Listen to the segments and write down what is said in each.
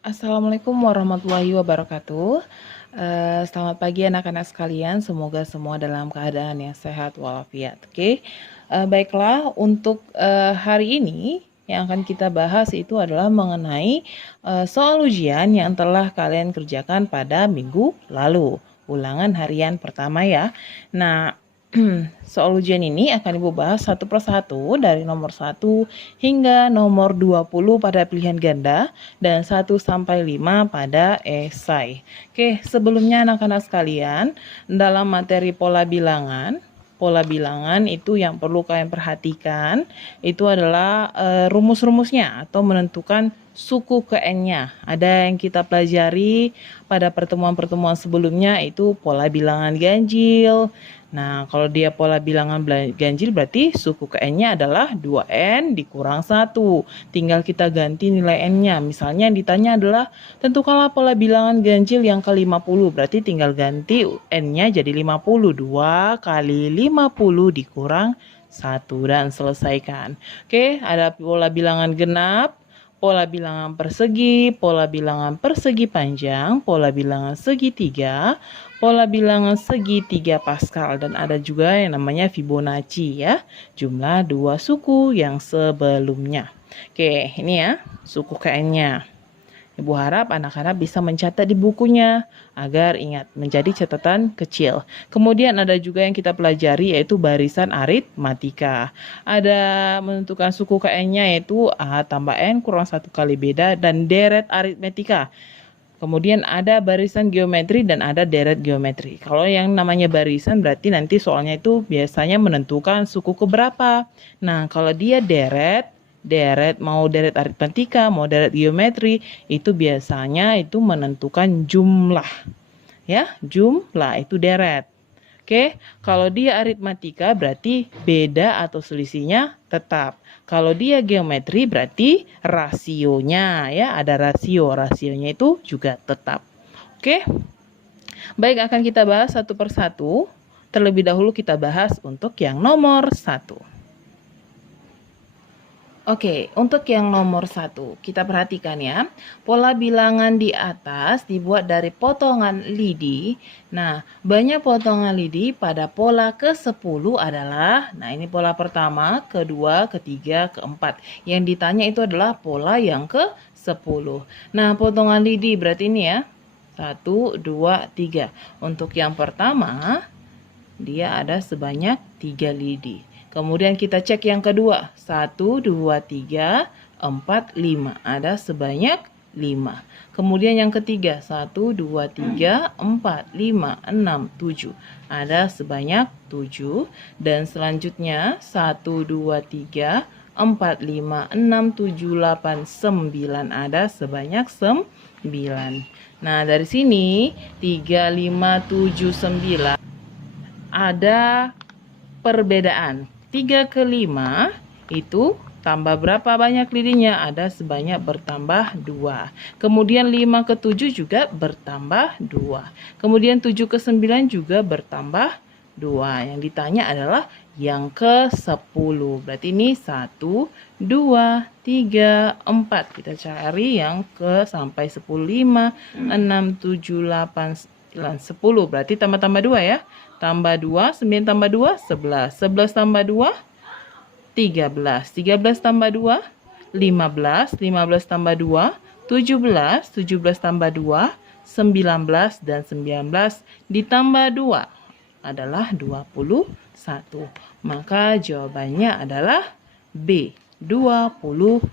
Assalamualaikum warahmatullahi wabarakatuh. Selamat pagi anak-anak sekalian. Semoga semua dalam keadaan yang sehat walafiat. Oke, baiklah untuk hari ini yang akan kita bahas itu adalah mengenai soal ujian yang telah kalian kerjakan pada minggu lalu. Ulangan harian pertama ya. Nah, soal ujian ini akan Ibu bahas satu persatu dari nomor 1 hingga nomor 20 pada pilihan ganda dan 1 sampai 5 pada esai. Oke, sebelumnya anak-anak sekalian, dalam materi pola bilangan itu yang perlu kalian perhatikan itu adalah rumus-rumusnya atau menentukan suku ke n-nya. Ada yang kita pelajari pada pertemuan-pertemuan sebelumnya itu pola bilangan ganjil. Nah, kalau dia pola bilangan ganjil berarti suku ke n-nya adalah 2n dikurang 1. Tinggal kita ganti nilai n-nya. Misalnya yang ditanya adalah tentukanlah pola bilangan ganjil yang ke-50. Berarti tinggal ganti n-nya jadi 50. 2 kali 50 dikurang 1 dan selesaikan. Oke, ada pola bilangan genap, pola bilangan persegi panjang, pola bilangan segitiga, pola bilangan segitiga Pascal, dan ada juga yang namanya Fibonacci ya, jumlah dua suku yang sebelumnya. Oke, ini ya suku KN-nya. Ibu harap anak-anak bisa mencatat di bukunya agar ingat menjadi catatan kecil. Kemudian ada juga yang kita pelajari yaitu barisan aritmatika. Ada menentukan suku KN-nya yaitu A tambah N kurang 1 kali beda dan deret aritmatika. Kemudian ada barisan geometri dan ada deret geometri. Kalau yang namanya barisan berarti nanti soalnya itu biasanya menentukan suku keberapa. Nah, kalau dia mau deret aritmatika, mau deret geometri, itu biasanya itu menentukan jumlah. Ya, jumlah itu deret. Oke, kalau dia aritmatika berarti beda atau selisihnya tetap. Kalau dia geometri berarti rasionya ya, ada rasio. Rasionya itu juga tetap. Oke. Baik, akan kita bahas satu persatu. Terlebih dahulu kita bahas untuk yang nomor 1. Oke, untuk yang nomor 1, kita perhatikan ya. Pola bilangan di atas dibuat dari potongan lidi. Nah, banyak potongan lidi pada pola ke-10 adalah, nah ini pola pertama, kedua, ketiga, keempat. Yang ditanya itu adalah pola yang ke-10. Nah, potongan lidi berarti ini ya, 1, 2, 3. Untuk yang pertama, dia ada sebanyak 3 lidi. Kemudian kita cek yang kedua. 1, 2, 3, 4, 5. Ada sebanyak 5. Kemudian yang ketiga. 1, 2, 3, 4, 5, 6, 7. Ada sebanyak 7. Dan selanjutnya 1, 2, 3, 4, 5, 6, 7, 8, 9. Ada sebanyak 9. Nah, dari sini 3, 5, 7, 9 ada perbedaan. 3 ke 5 itu tambah berapa banyak lidinya? Ada sebanyak bertambah 2. Kemudian 5 ke 7 juga bertambah 2. Kemudian 7 ke 9 juga bertambah 2. Yang ditanya adalah yang ke 10. Berarti ini 1, 2, 3, 4. Kita cari yang ke sampai 10. 5, 6, 7, 8, 9, 10. Berarti tambah-tambah 2 ya. Tambah 2, 9 tambah 2, 11. 11 tambah 2, 13. 13 tambah 2, 15. 15 tambah 2, 17. 17 tambah 2, 19. Dan 19 ditambah 2 adalah 21. Maka jawabannya adalah B, 21.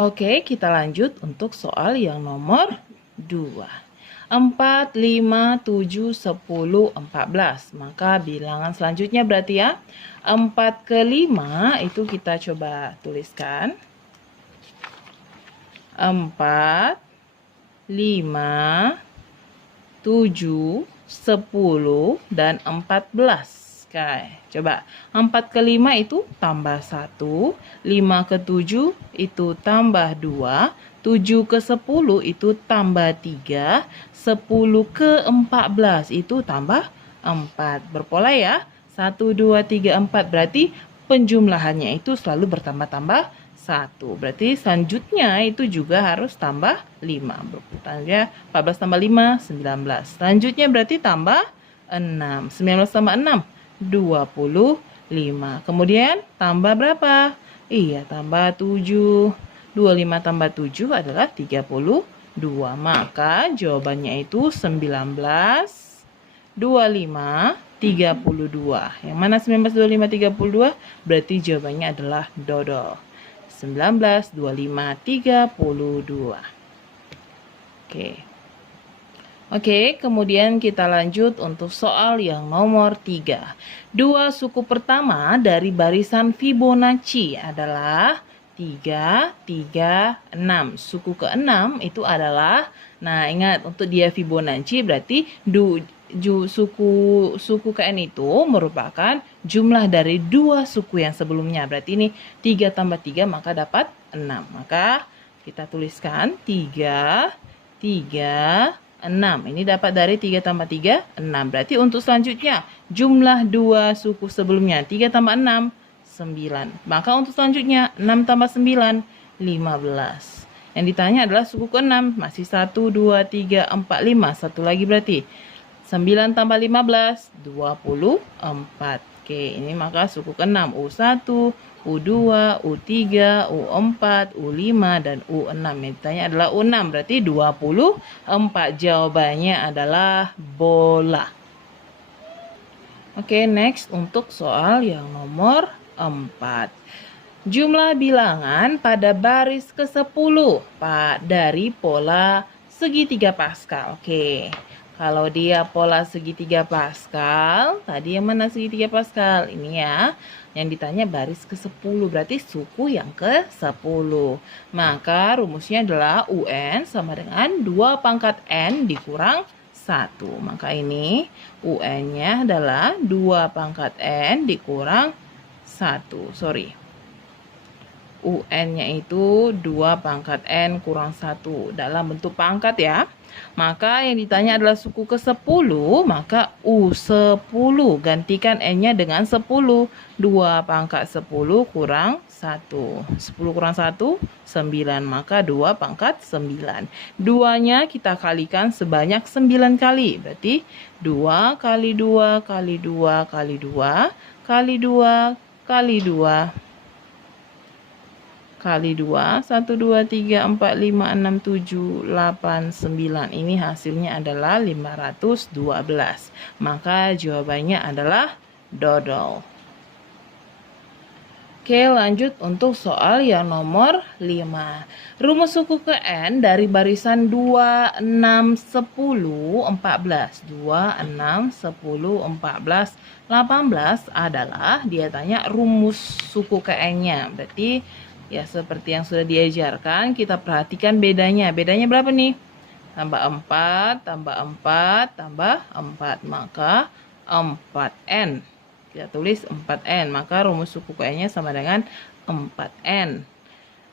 Oke, kita lanjut untuk soal yang nomor 2. 4, 5, 7, 10, 14. Maka bilangan selanjutnya berarti ya 4 ke 5 itu kita coba tuliskan. 4, 5, 7, 10, dan 14. Coba 4 ke 5 itu tambah 1, 5 ke 7 itu tambah 2, 7 ke 10 itu tambah 3, 10 ke 14 itu tambah 4. Berpola ya, 1, 2, 3, 4. Berarti penjumlahannya itu selalu bertambah-tambah 1. Berarti selanjutnya itu juga harus tambah 5. Berputarnya 14 tambah 5, 19. Selanjutnya berarti tambah 6. 19 tambah 6, 25. Kemudian tambah berapa? Iya, tambah 7. 25 tambah 7 adalah 32. Maka jawabannya itu 19, 25, 32. Yang mana 19, 25, 32? Berarti jawabannya adalah dodol. 19, 25, 32. Oke, kemudian kita lanjut untuk soal yang nomor 3. Dua suku pertama dari barisan Fibonacci adalah 3, 3, 6. Suku ke-6 itu adalah, nah ingat untuk dia Fibonacci berarti suku KN itu merupakan jumlah dari dua suku yang sebelumnya. Berarti ini 3 tambah 3 maka dapat 6. Maka kita tuliskan 3, 3, 6. Ini dapat dari 3 tambah 3, 6. Berarti untuk selanjutnya jumlah dua suku sebelumnya 3 tambah 6, 9. Maka untuk selanjutnya 6 tambah 9, 15. Yang ditanya adalah suku ke-6. Masih 1, 2, 3, 4, 5. Satu lagi berarti 9 tambah 15, 24. Oke, ini maka suku ke-6 U1, U2, U3, U4, U5, dan U6. Yang ditanya adalah U6, berarti 24. Jawabannya adalah bola. Oke, next untuk soal yang nomor 4. Jumlah bilangan pada baris ke-10 dari pola segitiga Pascal. Oke. Kalau dia pola segitiga Pascal, tadi yang mana segitiga Pascal? Ini ya, yang ditanya baris ke-10, berarti suku yang ke-10. Maka rumusnya adalah UN sama dengan 2 pangkat N dikurang 1. Maka ini UN-nya adalah 2 pangkat N dikurang 1. UN-nya itu 2 pangkat N kurang 1 dalam bentuk pangkat ya. Maka yang ditanya adalah suku ke-10, maka U10. Gantikan N-nya dengan 10. 2 pangkat 10 kurang 1. 10 kurang 1, 9. Maka 2 pangkat 9. 2-nya kita kalikan sebanyak 9 kali. Berarti 2 kali 2 kali 2 kali 2 kali 2 kali 2 kali 2, 1, 2, 3, 4, 5, 6, 7, 8, 9. Ini hasilnya adalah 512. Maka jawabannya adalah dodol. Oke, lanjut untuk soal yang nomor 5. Rumus suku ke N dari barisan 2, 6, 10, 14. 2, 6, 10, 14, 18 adalah, dia tanya rumus suku ke N-nya. Berarti ya seperti yang sudah diajarkan, kita perhatikan bedanya. Bedanya berapa nih? Tambah 4, tambah 4, tambah 4. Maka 4N. Kita tulis 4N. Maka rumus suku N-nya sama dengan 4N.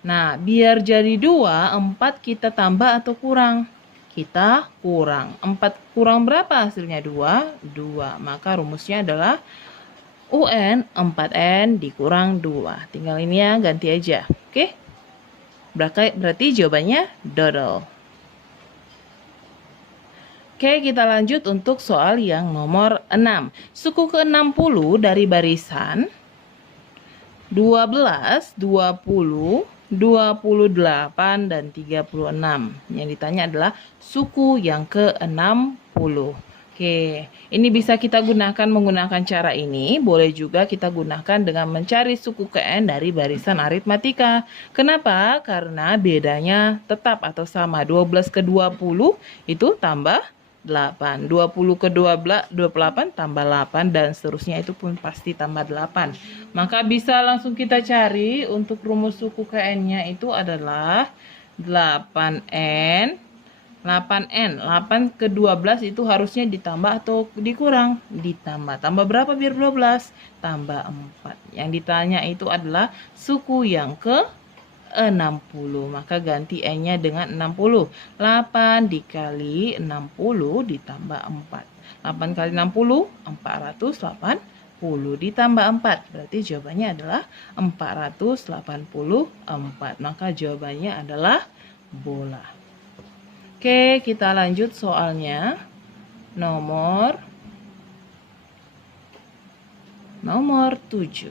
Nah, biar jadi 2, 4 kita tambah atau kurang? Kita kurang. 4 kurang berapa hasilnya? 2. 2. Maka rumusnya adalah UN 4N dikurang 2. Tinggal ini ya, ganti aja. Oke? Berarti jawabannya dodol. Oke, kita lanjut untuk soal yang nomor 6. Suku ke-60 dari barisan 12, 20, 28, dan 36. Yang ditanya adalah suku yang ke-60. Oke, ini bisa kita gunakan menggunakan cara ini. Boleh juga kita gunakan dengan mencari suku ke-N dari barisan aritmatika. Kenapa? Karena bedanya tetap atau sama. 12 ke 20 itu tambah 8. 20 ke 28 tambah 8, dan seterusnya itu pun pasti tambah 8. Maka bisa langsung kita cari untuk rumus suku ke-N-nya itu adalah 8N. 8 ke 12 itu harusnya ditambah atau dikurang? Ditambah. Tambah berapa biar 12? Tambah 4. Yang ditanya itu adalah suku yang ke 60. Maka ganti N-nya dengan 60. 8 dikali 60 ditambah 4. 8 kali 60, 480. ditambah 4. Berarti jawabannya adalah 484. Maka jawabannya adalah bola. Oke, kita lanjut soalnya. Nomor 7.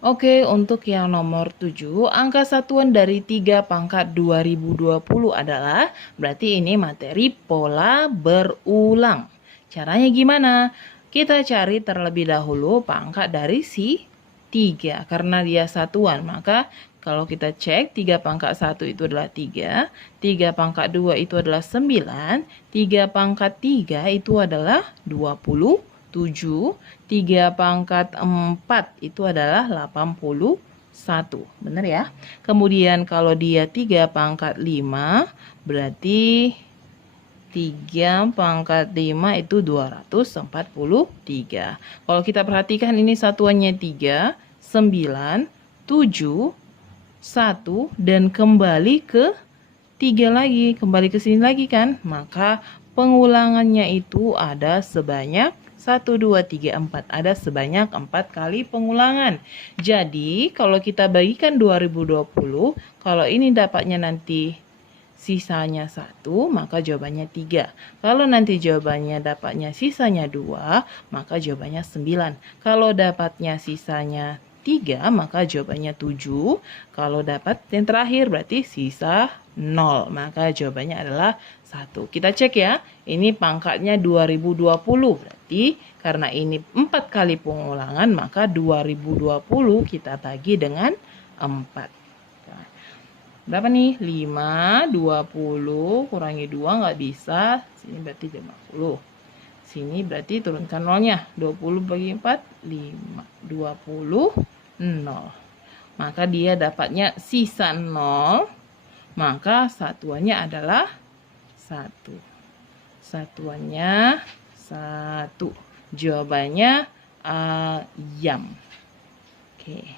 Oke, untuk yang nomor 7, angka satuan dari 3 pangkat 2020 adalah, berarti ini materi pola berulang. Caranya gimana? Kita cari terlebih dahulu pangkat dari si 3, karena dia satuan. Maka kalau kita cek 3 pangkat 1 itu adalah 3, 3 pangkat 2 itu adalah 9, 3 pangkat 3 itu adalah 27, 3 pangkat 4 itu adalah 81. Benar ya? Kemudian kalau dia 3 pangkat 5, berarti 3 pangkat 5 itu 243. Kalau kita perhatikan ini satuannya 3, 9, 7, 1, dan kembali ke 3 lagi. Kembali ke sini lagi kan? Maka pengulangannya itu ada sebanyak 1, 2, 3, 4. Ada sebanyak 4 kali pengulangan. Jadi, kalau kita bagikan 2020, kalau ini dapatnya nanti sisanya 1, maka jawabannya 3. Kalau nanti jawabannya dapatnya sisanya 2, maka jawabannya 9. Kalau dapatnya sisanya 3, maka jawabannya 7. Kalau dapat yang terakhir berarti sisa 0, maka jawabannya adalah 1. Kita cek ya, ini pangkatnya 2020, berarti karena ini 4 kali pengulangan, maka 2020 kita bagi dengan 4. Berapa nih? 5, 20, kurangi 2 nggak bisa, sini berarti 50. Sini berarti turunkan nolnya, 20 bagi 4, 5, 20, 0. Maka dia dapatnya sisa 0, maka satuannya adalah 1. Satuannya 1. Jawabannya ayam. Oke,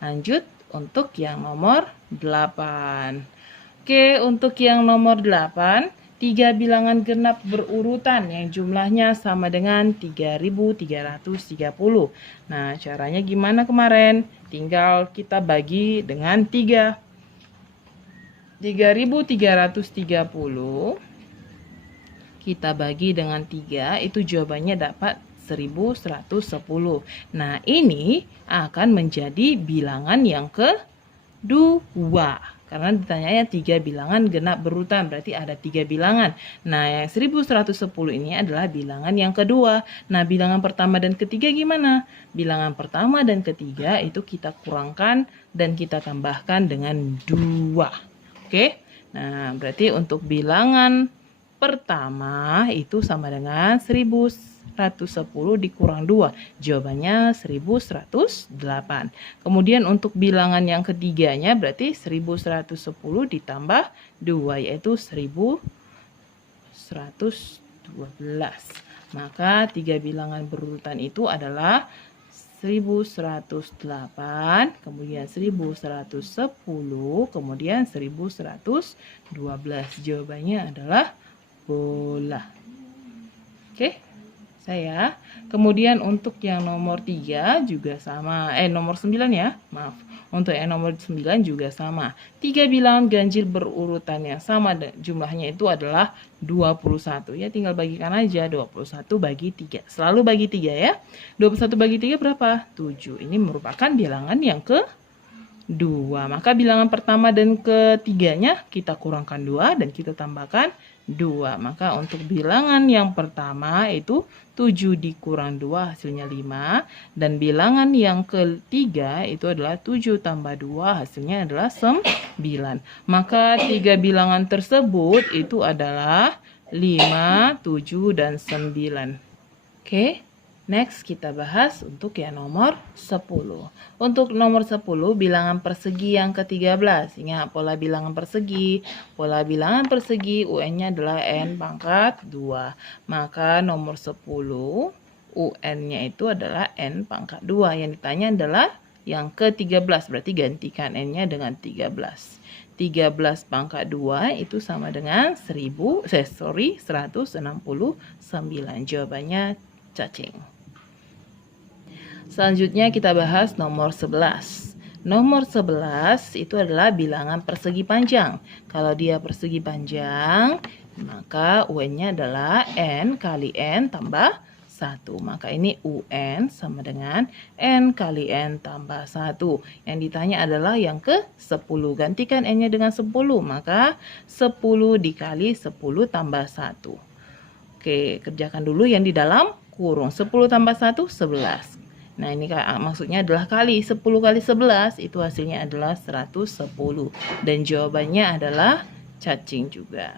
lanjut untuk yang nomor 8. Oke, untuk yang nomor 8, 3 bilangan genap berurutan yang jumlahnya sama dengan 3.330. Nah, caranya gimana kemarin? Tinggal kita bagi dengan 3. 3.330 kita bagi dengan 3, itu jawabannya dapat 1.110. Nah, ini akan menjadi bilangan yang kedua. Karena ditanyanya 3 bilangan genap berurutan, berarti ada 3 bilangan. Nah, yang 1.110 ini adalah bilangan yang kedua. Nah, bilangan pertama dan ketiga gimana? Bilangan pertama dan ketiga itu kita kurangkan dan kita tambahkan dengan 2. Oke? Nah, berarti untuk bilangan pertama itu sama dengan 1.110 dikurang 2. Jawabannya 1.108. Kemudian untuk bilangan yang ketiganya berarti 1.110 ditambah 2, yaitu 1.112. Maka 3 bilangan berurutan itu adalah 1.108, kemudian 1.110, kemudian 1.112. Jawabannya adalah bola. Oke, saya. Kemudian untuk yang nomor 3 juga sama. Nomor 9 ya, maaf. Untuk yang nomor 9 juga sama. 3 bilangan ganjil berurutan yang sama, jumlahnya itu adalah 21. Ya, tinggal bagikan aja, 21 bagi 3. Selalu bagi 3 ya. 21 bagi 3 berapa? 7. Ini merupakan bilangan yang kedua. Maka bilangan pertama dan ketiganya kita kurangkan 2 dan kita tambahkan 2. Maka untuk bilangan yang pertama itu 7 dikurang 2 hasilnya 5. Dan bilangan yang ketiga itu adalah 7 tambah 2 hasilnya adalah 9. Maka 3 bilangan tersebut itu adalah 5, 7, dan 9. Oke. Next kita bahas untuk yang nomor 10. Untuk nomor 10 bilangan persegi yang ke-13. Ingat pola bilangan persegi. Pola bilangan persegi UN-nya adalah N pangkat 2. Maka nomor 10 UN-nya itu adalah N pangkat 2. Yang ditanya adalah yang ke-13. Berarti gantikan N-nya dengan 13. 13 pangkat 2 itu sama dengan 169. Jawabannya cacing. Selanjutnya kita bahas nomor 11. Nomor 11 itu adalah bilangan persegi panjang. Kalau dia persegi panjang, maka UN-nya adalah N kali N tambah 1. Maka ini UN sama dengan N kali N tambah 1. Yang ditanya adalah yang ke-10. Gantikan N-nya dengan 10. Maka 10 dikali 10 tambah 1. Oke, kerjakan dulu yang di dalam kurung. 10 tambah 1, 11. Nah, ini maksudnya adalah kali. 10 kali 11 itu hasilnya adalah 110. Dan jawabannya adalah cacing juga.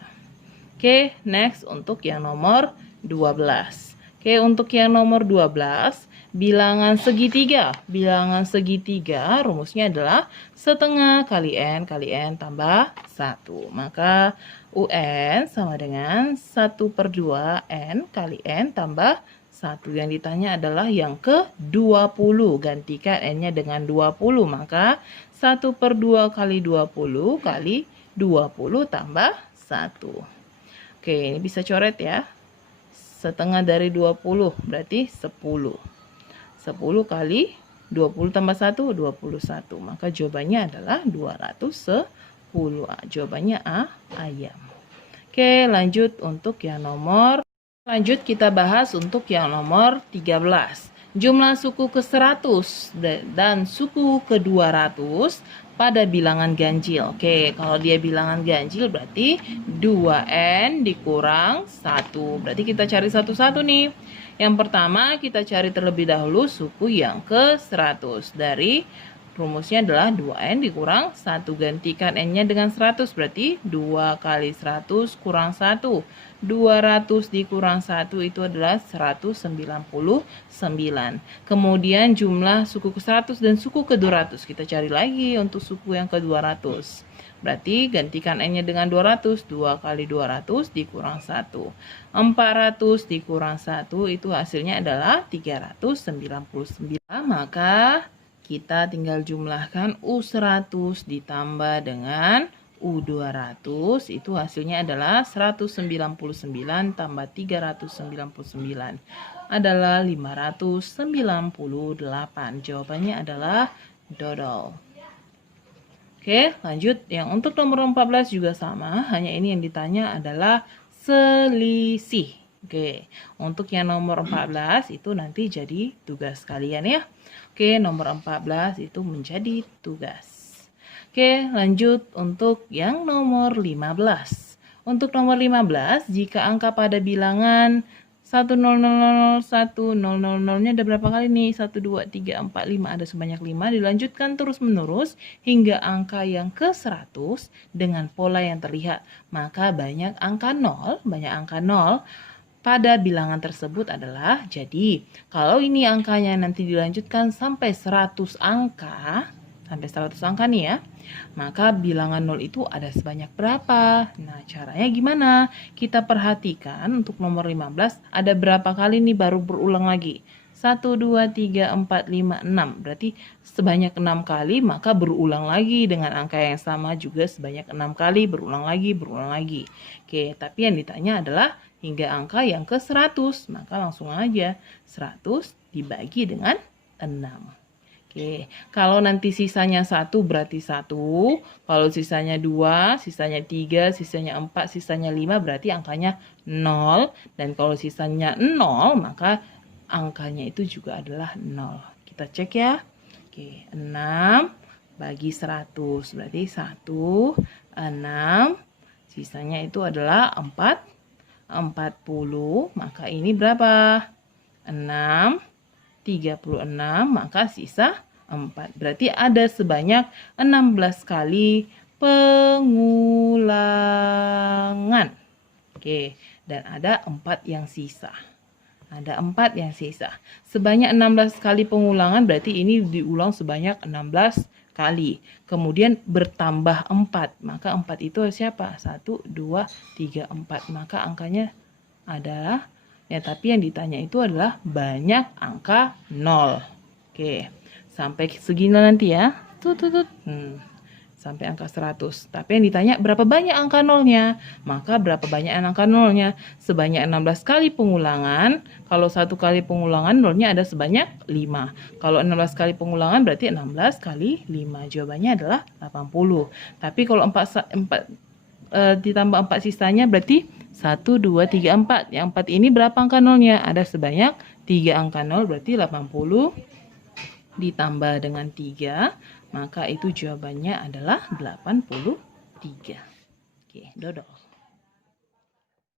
Oke, next untuk yang nomor 12. Oke, untuk yang nomor 12, bilangan segitiga. Bilangan segitiga rumusnya adalah setengah kali N tambah 1. Maka UN sama dengan 1/2 N kali N tambah 1. Yang ditanya adalah yang ke-20. Gantikan N-nya dengan 20. Maka 1/2 kali 20 kali 20 tambah 1. Oke, ini bisa coret ya. Setengah dari 20 berarti 10. 10 kali 20 tambah 1, 21. Maka jawabannya adalah 210. Jawabannya A, ayam. Oke, lanjut untuk yang nomor. Lanjut kita bahas untuk yang nomor 13. Jumlah suku ke-100 dan suku ke-200 pada bilangan ganjil. Oke, kalau dia bilangan ganjil berarti 2N dikurang 1. Berarti kita cari satu-satu nih. Yang pertama kita cari terlebih dahulu suku yang ke-100. Dari rumusnya adalah 2N dikurang 1. Gantikan N-nya dengan 100. Berarti 2 kali 100 kurang 1. 200 dikurang 1 itu adalah 199. Kemudian jumlah suku ke-100 dan suku ke-200. Kita cari lagi untuk suku yang ke-200. Berarti gantikan N-nya dengan 200. 2 kali 200 dikurang 1. 400 dikurang 1 itu hasilnya adalah 399. Maka kita tinggal jumlahkan U100 ditambah dengan U200. Itu hasilnya adalah 199 tambah 399. Adalah 598. Jawabannya adalah dodol. Oke, lanjut. Yang untuk nomor 14 juga sama. Hanya ini yang ditanya adalah selisih. Oke, untuk yang nomor 14 itu nanti jadi tugas kalian ya. Oke, nomor 14 itu menjadi tugas. Oke, lanjut untuk yang nomor 15. Untuk nomor 15, jika angka pada bilangan 1000100-nya ada berapa kali nih? 1, 2, 3, 4, 5. Ada sebanyak 5. Dilanjutkan terus-menerus hingga angka yang ke-100 dengan pola yang terlihat. Maka banyak angka 0 pada bilangan tersebut adalah, jadi kalau ini angkanya nanti dilanjutkan sampai 100 angka, nih ya, maka bilangan 0 itu ada sebanyak berapa? Nah, caranya gimana? Kita perhatikan untuk nomor 15, ada berapa kali nih baru berulang lagi? 1, 2, 3, 4, 5, 6. Berarti sebanyak 6 kali, maka berulang lagi dengan angka yang sama juga sebanyak 6 kali, berulang lagi. Oke, tapi yang ditanya adalah hingga angka yang ke-100. Maka langsung aja 100 dibagi dengan 6. Oke, kalau nanti sisanya 1 berarti 1. Kalau sisanya 2, sisanya 3, sisanya 4, sisanya 5 berarti angkanya 0. Dan kalau sisanya 0 maka angkanya itu juga adalah 0. Kita cek ya. Oke, 6 bagi 100 berarti 1, 6. Sisanya itu adalah 40. Maka ini berapa? 6, 36, maka sisa 4. Berarti ada sebanyak 16 kali pengulangan. Oke, dan ada 4 yang sisa. Sebanyak 16 kali pengulangan berarti ini diulang sebanyak 16 kali. Kemudian bertambah 4. Maka 4 itu siapa? 1, 2, 3, 4. Maka angkanya adalah, ya tapi yang ditanya itu adalah banyak angka 0. Oke, sampai segini nanti ya. sampai angka 100. Tapi yang ditanya berapa banyak angka nolnya? Maka berapa banyak angka nolnya? Sebanyak 16 kali pengulangan. Kalau 1 kali pengulangan nolnya ada sebanyak 5. Kalau 16 kali pengulangan berarti 16 kali 5. Jawabannya adalah 80. Tapi kalau 4 ditambah 4 sisanya berarti 1, 2, 3, 4. Yang 4 ini berapa angka nolnya? Ada sebanyak 3 angka nol, berarti 80 ditambah dengan 3, maka itu jawabannya adalah 83. Oke, dodol.